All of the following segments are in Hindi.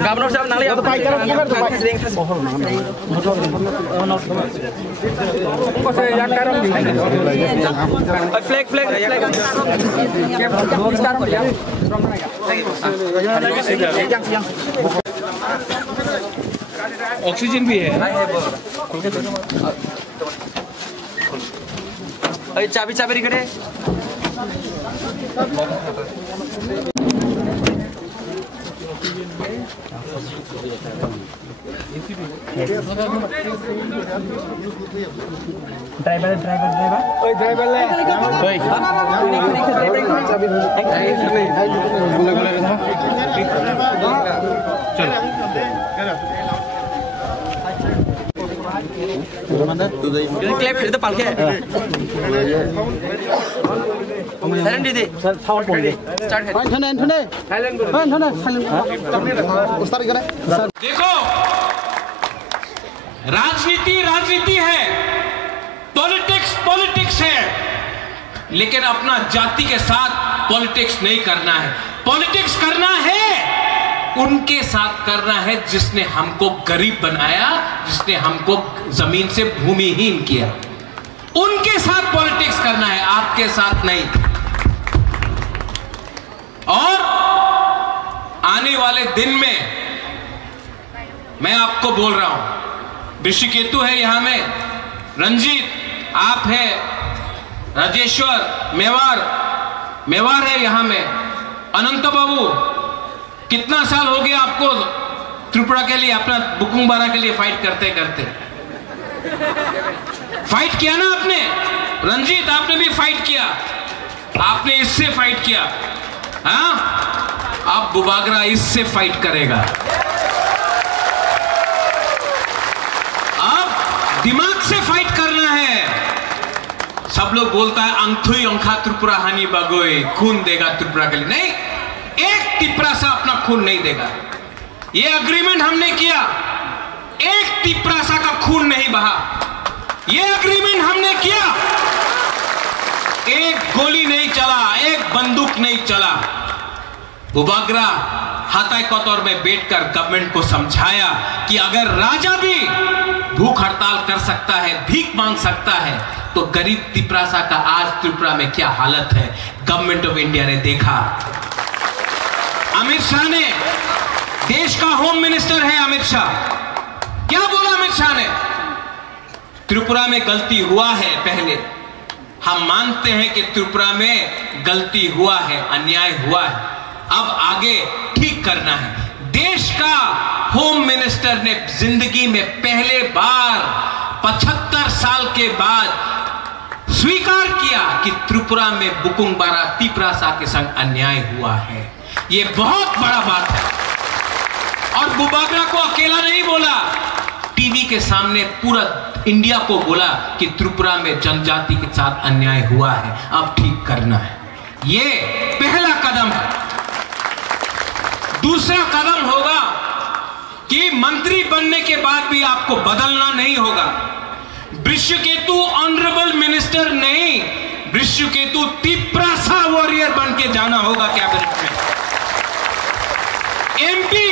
Gubernur siapa nali? ऑक्सीजन भी है। चाबी चाबी रिकड़े। ड्राइवर ओए ड्राइवर ले ओए क्लिप फिर तो पालके साइलेंट दीदी सर साउंड बोल दे स्टार्ट है ठंडे साइलेंट स्टार्ट करें देखो राजनीति है, पॉलिटिक्स है, लेकिन अपना जाति के साथ पॉलिटिक्स नहीं करना है। पॉलिटिक्स करना है उनके साथ करना है जिसने हमको गरीब बनाया, जिसने हमको जमीन से भूमिहीन किया, उनके साथ पॉलिटिक्स करना है, आपके साथ नहीं। और आने वाले दिन में मैं आपको बोल रहा हूं, ऋषिकेतु है यहां में, रंजीत आप है, राजेश्वर मेवार है यहां में, अनंत बाबू कितना साल हो गया आपको त्रिपुरा के लिए, अपना बुकुंग बारा के लिए फाइट करते करते फाइट किया ना आपने। रंजीत आपने भी फाइट किया, आपने इससे फाइट किया, हाँ आप बुबागरा इससे फाइट करेगा। अब दिमाग से फाइट करना है। सब लोग बोलता है अंथुई अंखा त्रिपुरा हानि बागोई, खून देगा त्रिपुरा के लिए, नहीं, एक तिपरासा अपना खून नहीं देगा। ये एग्रीमेंट हमने किया, एक तिपरासा का खून नहीं बहा, ये एग्रीमेंट हमने किया। एक गोली नहीं चला, एक बंदूक नहीं चला। बुबागरा हाथाई कोतौर में बैठकर गवर्नमेंट को समझाया कि अगर राजा भी भूख हड़ताल कर सकता है, भीख मांग सकता है, तो गरीब तिपरासा का आज त्रिपुरा में क्या हालत है, गवर्नमेंट ऑफ इंडिया ने देखा। अमित शाह ने, देश का होम मिनिस्टर है अमित शाह, क्या बोला अमित शाह ने? त्रिपुरा में गलती हुआ है, पहले हम मानते हैं कि त्रिपुरा में गलती हुआ है, अन्याय हुआ है, अब आगे ठीक करना है। देश का होम मिनिस्टर ने जिंदगी में पहले बार 75 साल के बाद स्वीकार किया कि त्रिपुरा में बुकुंग बारा तिपरासा के संग अन्याय हुआ है। ये बहुत बड़ा बात है। और बुबागरा को अकेला नहीं बोला, टीवी के सामने पूरा इंडिया को बोला कि त्रिपुरा में जनजाति के साथ अन्याय हुआ है, अब ठीक करना है। ये पहला कदम है। दूसरा कदम होगा कि मंत्री बनने के बाद भी आपको बदलना नहीं होगा। ऋषिकेतु ऑनरेबल मिनिस्टर नहीं, ऋषिकेतु तिपरासा वॉरियर बन के जाना होगा कैबिनेट में। एमपी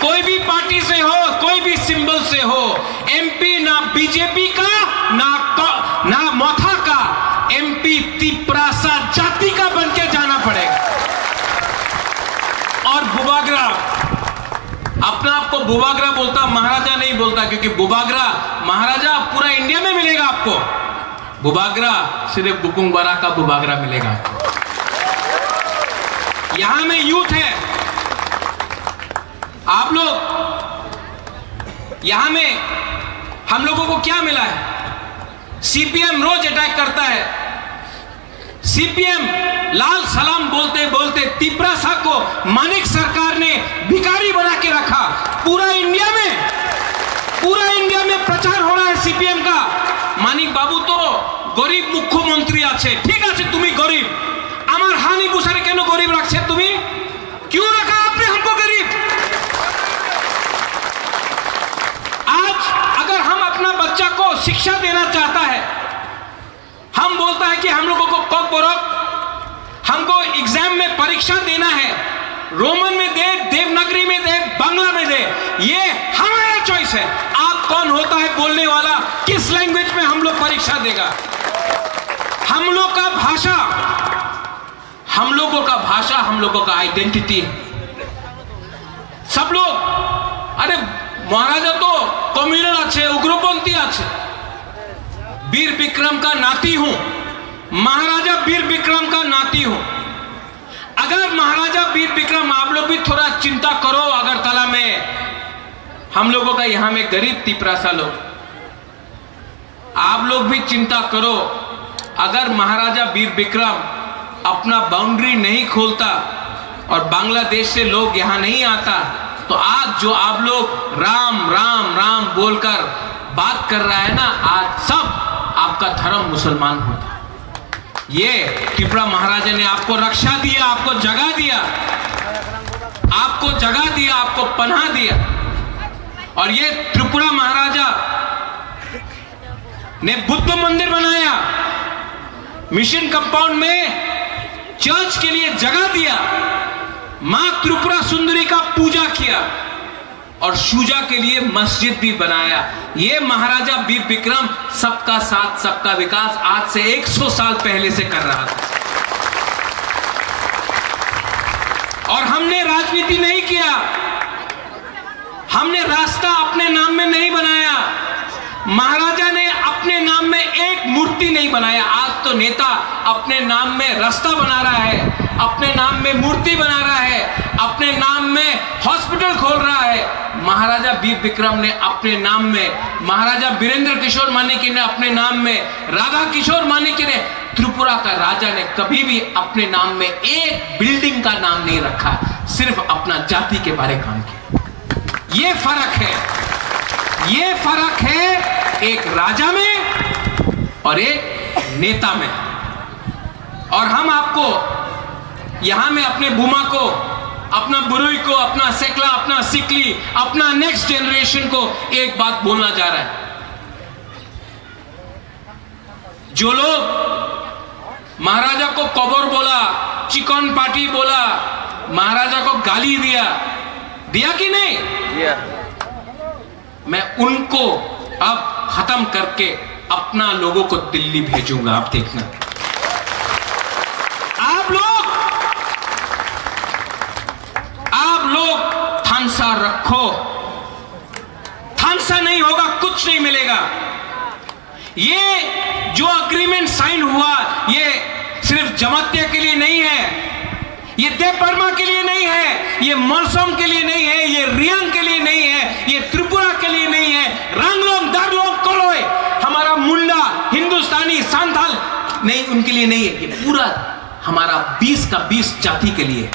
कोई भी पार्टी से हो, कोई भी सिंबल से हो, एमपी ना बीजेपी का ना मोथा का, एमपी तिपरासा जाति का बन के जाना पड़ेगा। और बुबागरा अपना आपको बुबागरा बोलता, महाराजा नहीं बोलता, क्योंकि बुबागरा महाराजा पूरा इंडिया में मिलेगा आपको, बुबागरा सिर्फ बुकुंग बारा का बुबागरा मिलेगा। यहां में यूथ है, आप लोग, यहां में हम लोगों को क्या मिला है? सीपीएम रोज अटैक करता है, सीपीएम लाल सलाम बोलते बोलते तिपरासा को मानिक सरकार ने भिखारी बना के रखा। पूरा इंडिया में प्रचार हो रहा है सीपीएम का, मानिक बाबू तो गरीब मुख्यमंत्री आछे, ठीक है तुम्हें गरीब, आमार हानि बुसारे केन गरीब रखछे, तुम्हें क्यों रखा आपने हमको गरीब? शिक्षा देना चाहता है। हम बोलता है कि हम लोगों को कॉक बोरक, हमको एग्जाम में परीक्षा देना है, रोमन में दे, देवनागरी में दे, बांग्ला में दे, ये हमारा चॉइस है। आप कौन होता है बोलने वाला, किस लैंग्वेज में हम लोग परीक्षा देगा? हम लोग का भाषा, हम लोगों का भाषा, हम लोगों का आइडेंटिटी है। सब लोग, अरे महाराजा तो कम्युनल अच्छे, उग्रपंथी अच्छे, वीर विक्रम का नाती हूं, महाराजा वीर विक्रम का नाती हूं। अगर महाराजा वीर विक्रम, आप लोग भी थोड़ा चिंता करो, अगरतला में हम लोगों का, यहां में गरीब तिपरासा लोग, आप लोग भी चिंता करो। अगर महाराजा वीर विक्रम अपना बाउंड्री नहीं खोलता और बांग्लादेश से लोग यहां नहीं आता, तो आज जो आप लोग राम राम राम बोलकर बात कर रहा है ना, आज सब आपका धर्म मुसलमान होता। ये त्रिपुरा महाराजा ने आपको रक्षा दिया, आपको जगह दिया, आपको जगह दिया, आपको पनाह दिया। और ये त्रिपुरा महाराजा ने बुद्ध मंदिर बनाया, मिशन कंपाउंड में चर्च के लिए जगह दिया, मां त्रिपुरा सुंदरी का पूजा किया और शुजा के लिए मस्जिद भी बनाया। ये महाराजा वीर विक्रम सबका साथ सबका विकास आज से 100 साल पहले से कर रहा था। और हमने राजनीति नहीं किया, हमने रास्ता अपने नाम में नहीं बनाया, महाराजा ने अपने नाम में एक मूर्ति नहीं बनाया। आज तो नेता अपने नाम में रास्ता बना रहा है, अपने नाम में मूर्ति बना रहा है, अपने नाम में हॉस्पिटल खोल रहा है। महाराजा वीर विक्रम ने अपने नाम में, महाराजा वीरेंद्र किशोर मानिकी ने अपने नाम में, राधा किशोर मानिकी ने, त्रिपुरा का राजा ने कभी भी अपने नाम में एक बिल्डिंग का नाम नहीं रखा, सिर्फ अपना जाति के बारे काम किया। ये फर्क है, ये फर्क है एक राजा में और एक नेता में। और हम आपको यहां में अपने बुमा को, अपना बुरुई को, अपना सेकला, अपना सिकली, अपना नेक्स्ट जनरेशन को एक बात बोलना जा रहा है। जो लोग महाराजा को कबर बोला, चिकन पार्टी बोला, महाराजा को गाली दिया, दिया कि नहीं दिया? मैं उनको अब खत्म करके अपना लोगों को दिल्ली भेजूंगा। आप देखना, आप लोग थानसा रखो, थानसा नहीं होगा, कुछ नहीं मिलेगा। ये जो अग्रीमेंट साइन हुआ, ये सिर्फ जमातिया के लिए नहीं है, ये देव बर्मा के लिए नहीं है, ये मौसम के लिए नहीं है, ये रियांग के लिए नहीं है, ये त्रिपुरा के लिए नहीं है, रंगलोंग, दारलोंग, कोलोय, हमारा मुंडा, हिंदुस्तानी, सांथाल नहीं, उनके लिए नहीं है, ये पूरा हमारा 20 का 20 जाति के लिए।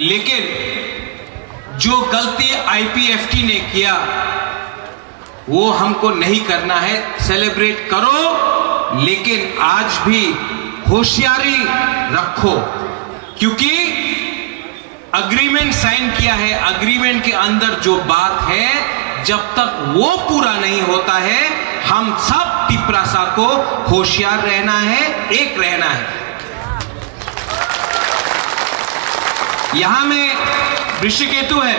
लेकिन जो गलती आईपीएफटी ने किया वो हमको नहीं करना है। सेलिब्रेट करो, लेकिन आज भी होशियारी रखो, क्योंकि अग्रीमेंट साइन किया है, अग्रीमेंट के अंदर जो बात है, जब तक वो पूरा नहीं होता है, हम सब तिपरासा को होशियार रहना है, एक रहना है। यहां में ऋषिकेतु है,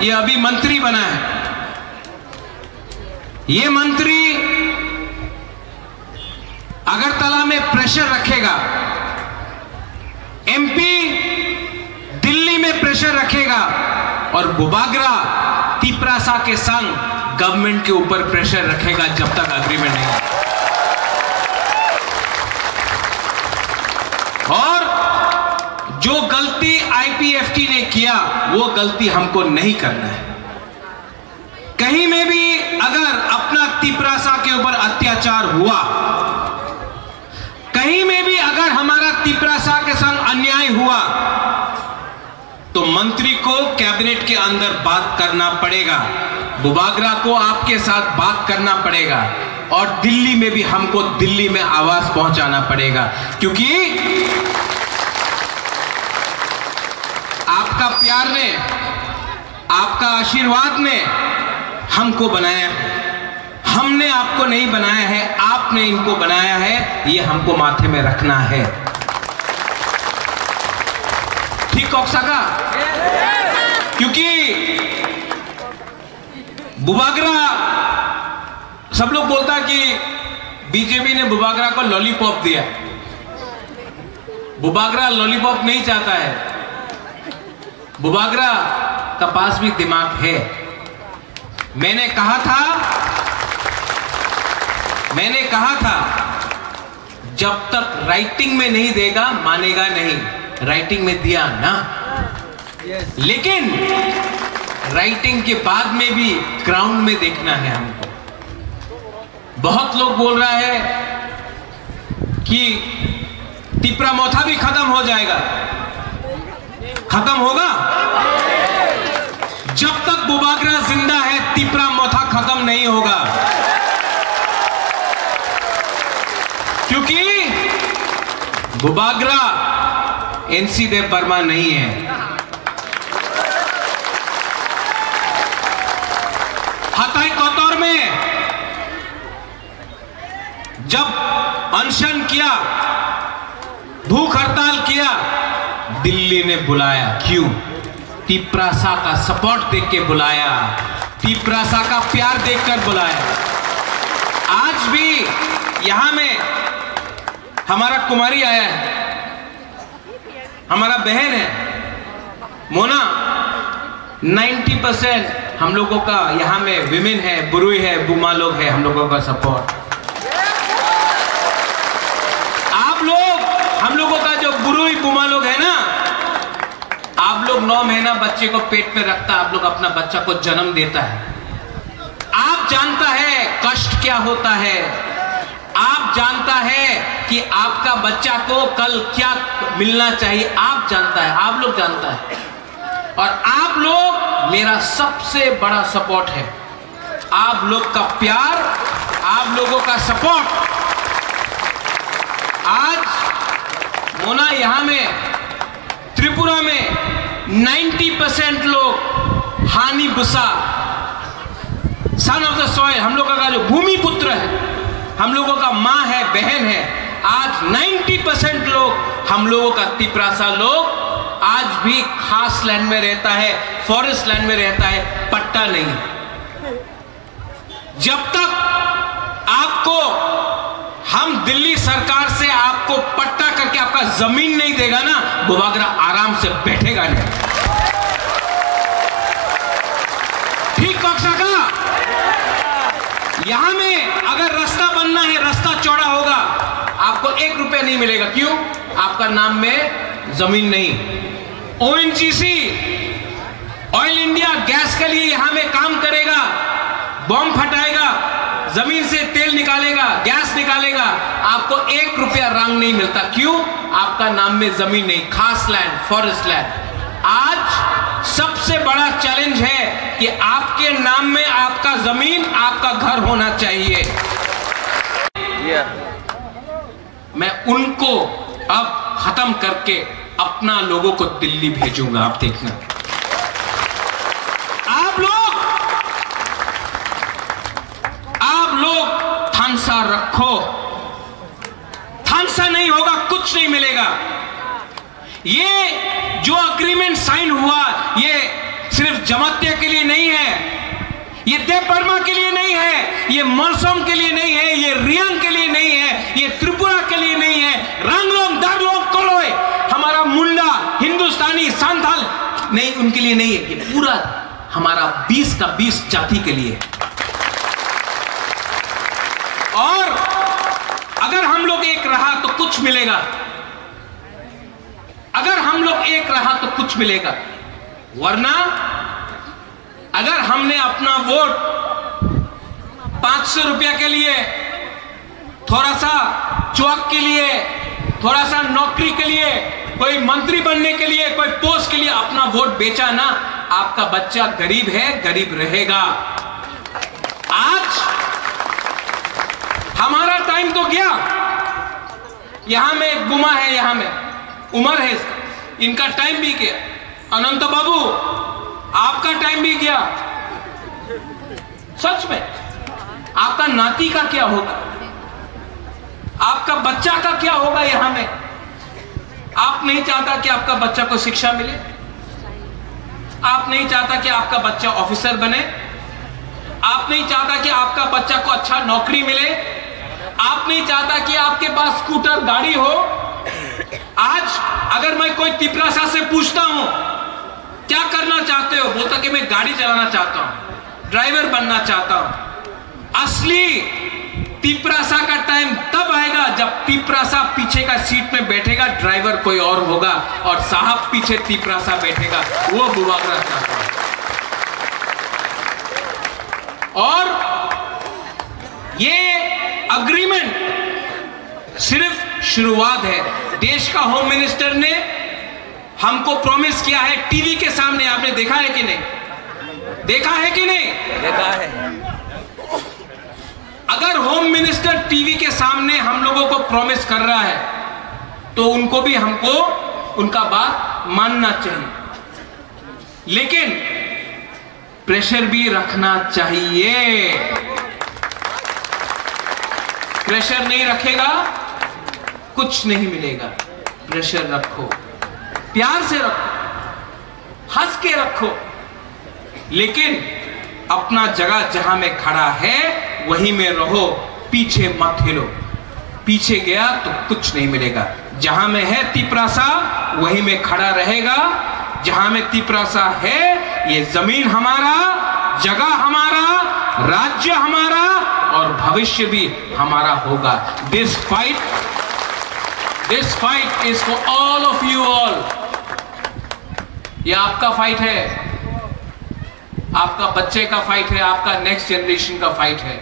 ये अभी मंत्री बना है। ये मंत्री अगरतला में प्रेशर रखेगा, एमपी दिल्ली में प्रेशर रखेगा, और बुबागरा तिपरासा के संग गवर्नमेंट के ऊपर प्रेशर रखेगा जब तक अग्रीमेंट नहीं। और जो गलती आईपीएफटी ने किया वो गलती हमको नहीं करना है। कहीं में भी अगर अपना तिपरासा के ऊपर अत्याचार हुआ, कहीं में भी अगर हमारा तिपरासा के संग अन्याय हुआ, तो मंत्री को कैबिनेट के अंदर बात करना पड़ेगा, बुबागरा को आपके साथ बात करना पड़ेगा, और दिल्ली में भी हमको दिल्ली में आवाज पहुंचाना पड़ेगा, क्योंकि आपका प्यार ने, आपका आशीर्वाद ने हमको बनाया है, हमने आपको नहीं बनाया है, आपने इनको बनाया है, ये हमको माथे में रखना है। ठीक कॉक्सा का? क्योंकि बुबागरा, सब लोग बोलता है कि बीजेपी ने बुबागरा को लॉलीपॉप दिया। बुबागरा लॉलीपॉप नहीं चाहता है, बुबागरा का पास भी दिमाग है। मैंने कहा था जब तक राइटिंग में नहीं देगा मानेगा नहीं। राइटिंग में दिया ना, लेकिन राइटिंग के बाद में भी ग्राउंड में देखना है हमको। बहुत लोग बोल रहा है कि तिपरा मोथा भी खत्म हो जाएगा। खत्म होगा? जब तक बुबागरा जिंदा है तिपरा मोथा खत्म नहीं होगा, क्योंकि बुबागरा एनसी देव वर्मा नहीं है। हताई कोतौर में जब अनशन किया, भूख हड़ताल किया, दिल्ली ने बुलाया। क्यों? तिपरासा का सपोर्ट देख के बुलाया, तिपरासा का प्यार देखकर बुलाया। आज भी यहां में हमारा कुमारी आया है, हमारा बहन है मोना। 90% हम लोगों का यहां में विमेन है, बुरुई है, बुमा लोग है, हम लोगों का सपोर्ट। आप लोग, हम लोगों का जो बुरुई बुमा लोग है ना, आप लोग 9 महीना बच्चे को पेट में रखता, आप लोग अपना बच्चा को जन्म देता है। आप जानता है कष्ट क्या होता है, आप जानता है कि आपका बच्चा को कल क्या मिलना चाहिए, आप जानता है, आप लोग जानता है। और आप लोग मेरा सबसे बड़ा सपोर्ट है। आप लोग का प्यार, आप लोगों का सपोर्ट। आज मोना यहां में त्रिपुरा में 90% लोग हानि Busa, son of the soil, हम लोगों का जो भूमि पुत्र है, हम लोगों का मां है, बहन है। आज 90% लोग, हम लोगों का तिपरासा लोग आज भी खास लैंड में रहता है, फॉरेस्ट लैंड में रहता है, पट्टा नहीं। जब तक आपको हम दिल्ली सरकार से आपको पट्टा करके आपका जमीन नहीं देगा ना, बुबागरा आराम से बैठेगा नहीं। ठीक कक्षा का? यहां में अगर रास्ता बनना है, रास्ता चौड़ा होगा, आपको 1 रुपया नहीं मिलेगा। क्यों? आपका नाम में जमीन नहीं। ओएनजीसी, ऑयल इंडिया गैस के लिए यहां में काम करेगा, बॉम्ब फटाएगा, जमीन से तेल निकालेगा, गैस निकालेगा, आपको 1 रुपया रंग नहीं मिलता। क्यों? आपका नाम में जमीन नहीं, खास लैंड, फॉरेस्ट लैंड। आज सबसे बड़ा चैलेंज है कि आपके नाम में आपका जमीन, आपका घर होना चाहिए। मैं उनको अब खत्म करके अपना लोगों को दिल्ली भेजूंगा, आप देखना। आप लोग थानसा रखो, थानसा नहीं होगा कुछ नहीं मिलेगा। ये जो अग्रीमेंट साइन हुआ, ये सिर्फ जमातिया के लिए नहीं है, ये देव वर्मा के लिए नहीं है, ये मौसम के लिए नहीं है, ये रियांग के लिए नहीं है, ये त्रिपुरा के लिए नहीं है, रंगलोंग, दारलोंग, कोलोय, हमारा मुंडा, हिंदुस्तानी, सांथाल नहीं, उनके लिए नहीं है। ये पूरा हमारा 20 का 20 जाति के लिए। और अगर हम लोग एक रहा तो कुछ मिलेगा, अगर हम लोग एक रहा तो कुछ मिलेगा। वरना अगर हमने अपना वोट 500 रुपया के लिए, थोड़ा सा चौक के लिए, थोड़ा सा नौकरी के लिए, कोई मंत्री बनने के लिए, कोई पोस्ट के लिए अपना वोट बेचा ना, आपका बच्चा गरीब है, गरीब रहेगा। आज हमारा टाइम तो गया। यहां में एक गुमा है, यहां में उमर है, इनका टाइम भी गया। अनंत बाबू आपका टाइम भी गया। सच में आपका नाती का क्या होगा, आपका बच्चा का क्या होगा यहां में। आप नहीं चाहता कि आपका बच्चा को शिक्षा मिले, आप नहीं चाहता कि आपका बच्चा ऑफिसर बने, आप नहीं चाहता कि आपका बच्चा को अच्छा नौकरी मिले, आप नहीं चाहता कि आपके पास स्कूटर गाड़ी हो। आज अगर मैं कोई तिपरासा से पूछता हूं क्या करना चाहते हो, बोलता कि मैं गाड़ी चलाना चाहता हूं, ड्राइवर बनना चाहता हूं। असली तिपरासा का टाइम तब आएगा जब तिपरासा पीछे का सीट में बैठेगा, ड्राइवर कोई और होगा और साहब पीछे तिपरासा बैठेगा, वो बुबागरा चाहता है। और ये अग्रीमेंट सिर्फ शुरुआत है। देश का होम मिनिस्टर ने हमको प्रॉमिस किया है टीवी के सामने, आपने देखा है कि नहीं, देखा है कि नहीं, देखा है। अगर होम मिनिस्टर टीवी के सामने हम लोगों को प्रॉमिस कर रहा है तो उनको भी हमको उनका बात मानना चाहिए, लेकिन प्रेशर भी रखना चाहिए। प्रेशर नहीं रखेगा कुछ नहीं मिलेगा। प्रेशर रखो, प्यार से रखो, हंस के रखो, लेकिन अपना जगह जहां में खड़ा है वहीं में रहो, पीछे मत हिलो। पीछे गया तो कुछ नहीं मिलेगा। जहां में है तिपरासा वहीं में खड़ा रहेगा। जहां में तिपरासा है ये जमीन हमारा, जगह हमारा, राज्य हमारा और भविष्य भी हमारा होगा। This fight is for all of you all. ये आपका फाइट है, आपका बच्चे का फाइट है, आपका नेक्स्ट जनरेशन का फाइट है।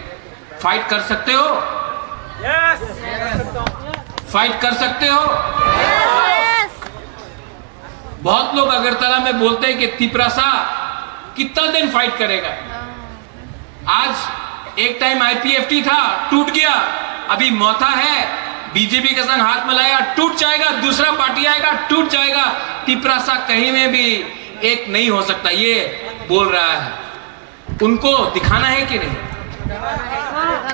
फाइट कर सकते हो? यस। फाइट कर सकते हो? यस। बहुत लोग अगरतला में बोलते हैं कि तिपरासा कितना दिन फाइट करेगा। आज एक टाइम आईपीएफटी था, टूट गया, अभी मौता है, बीजेपी के संग हाथ मिलाया, टूट जाएगा, दूसरा पार्टी आएगा, टूट जाएगा। तिपरासा कहीं में भी एक नहीं हो सकता, ये बोल रहा है। उनको दिखाना है कि नहीं?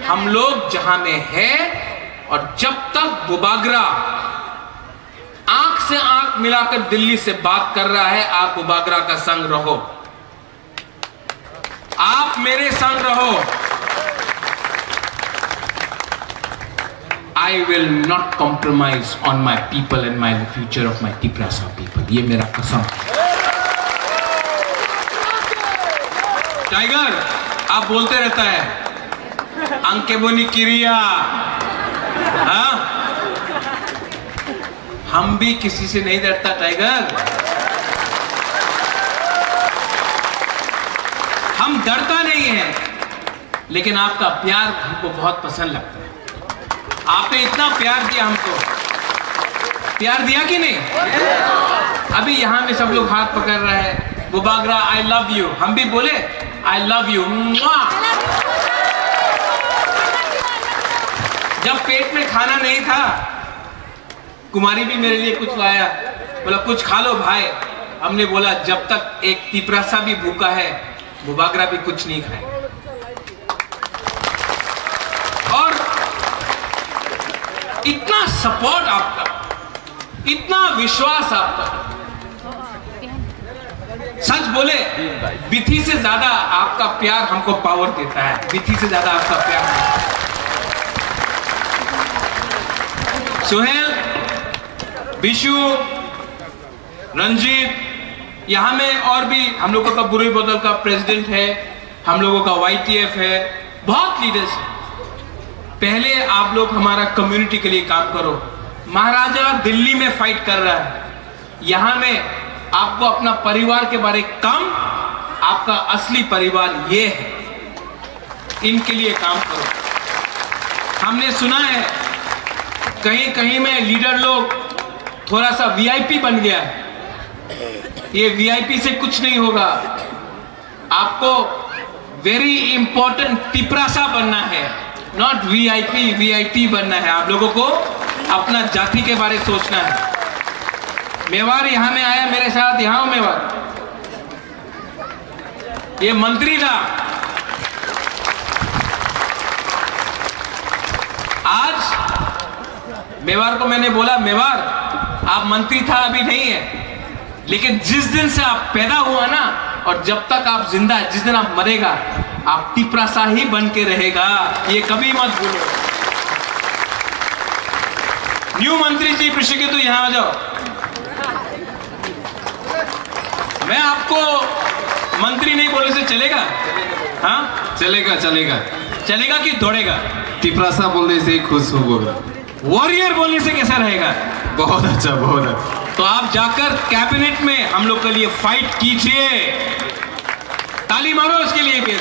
हम लोग जहां में है, और जब तक बुबागरा आंख से आंख मिलाकर दिल्ली से बात कर रहा है, आप बुबागरा का संग रहो, आप मेरे संग रहो। I will not compromise on my people and my future of my Tiprasa people. ये मेरा कसम। टाइगर आप बोलते रहता है अंके बोनी किरिया, हाँ? हम भी किसी से नहीं डरता टाइगर, हम डरता नहीं है, लेकिन आपका प्यार हमको बहुत पसंद लगता है। आपने इतना प्यार दिया हमको, प्यार दिया कि नहीं? अभी यहां में सब लोग हाथ पकड़ रहे हैं, बुबागरा आई लव यू, हम भी बोले आई लव यू। जब पेट में खाना नहीं था, कुमारी भी मेरे लिए कुछ लाया, बोला कुछ खा लो भाई। हमने बोला जब तक एक तिपरासा भी भूखा है, बुबागरा भी कुछ नहीं खाए। और इतना सपोर्ट आपका, इतना विश्वास आपका, सच बोले बिथी से ज्यादा आपका प्यार हमको पावर देता है, बिथी से ज्यादा आपका प्यार। सुहेल, विशु, रंजीत, यहां में और भी हम लोगों का बुरी बोतल का प्रेसिडेंट है, हम लोगों का YTF है, बहुत लीडर्स हैं। पहले आप लोग हमारा कम्युनिटी के लिए काम करो। महाराजा दिल्ली में फाइट कर रहा है, यहां में आपको अपना परिवार के बारे कम, आपका असली परिवार ये है, इनके लिए काम करो। हमने सुना है कहीं कहीं में लीडर लोग थोड़ा सा VIP बन गया है। ये VIP से कुछ नहीं होगा, आपको वेरी इंपॉर्टेंट तिपरासा बनना है, नॉट VIP बनना है। आप लोगों को अपना जाति के बारे सोचना है। मेवाड़ यहां में आया मेरे साथ, यहां हूं मेवाड़, ये मंत्री था, मेवार को मैंने बोला, मेवार आप मंत्री था अभी नहीं है, लेकिन जिस दिन से आप पैदा हुआ ना और जब तक आप जिंदा है, जिस दिन आप मरेगा आप तिपरासा ही बन के रहेगा, ये कभी मत भूलो। न्यू मंत्री जी ऋषिकेतु तो यहां आ जाओ। मैं आपको मंत्री नहीं बोलने से चलेगा? हाँ चलेगा चलेगा चलेगा कि दौड़ेगा? तिपरासा बोलने से खुश होगा। वॉरियर बोलने से कैसा रहेगा? बहुत अच्छा बहुत अच्छा। तो आप जाकर कैबिनेट में हम लोग के लिए फाइट कीजिए, ताली मारो इसके लिए भी।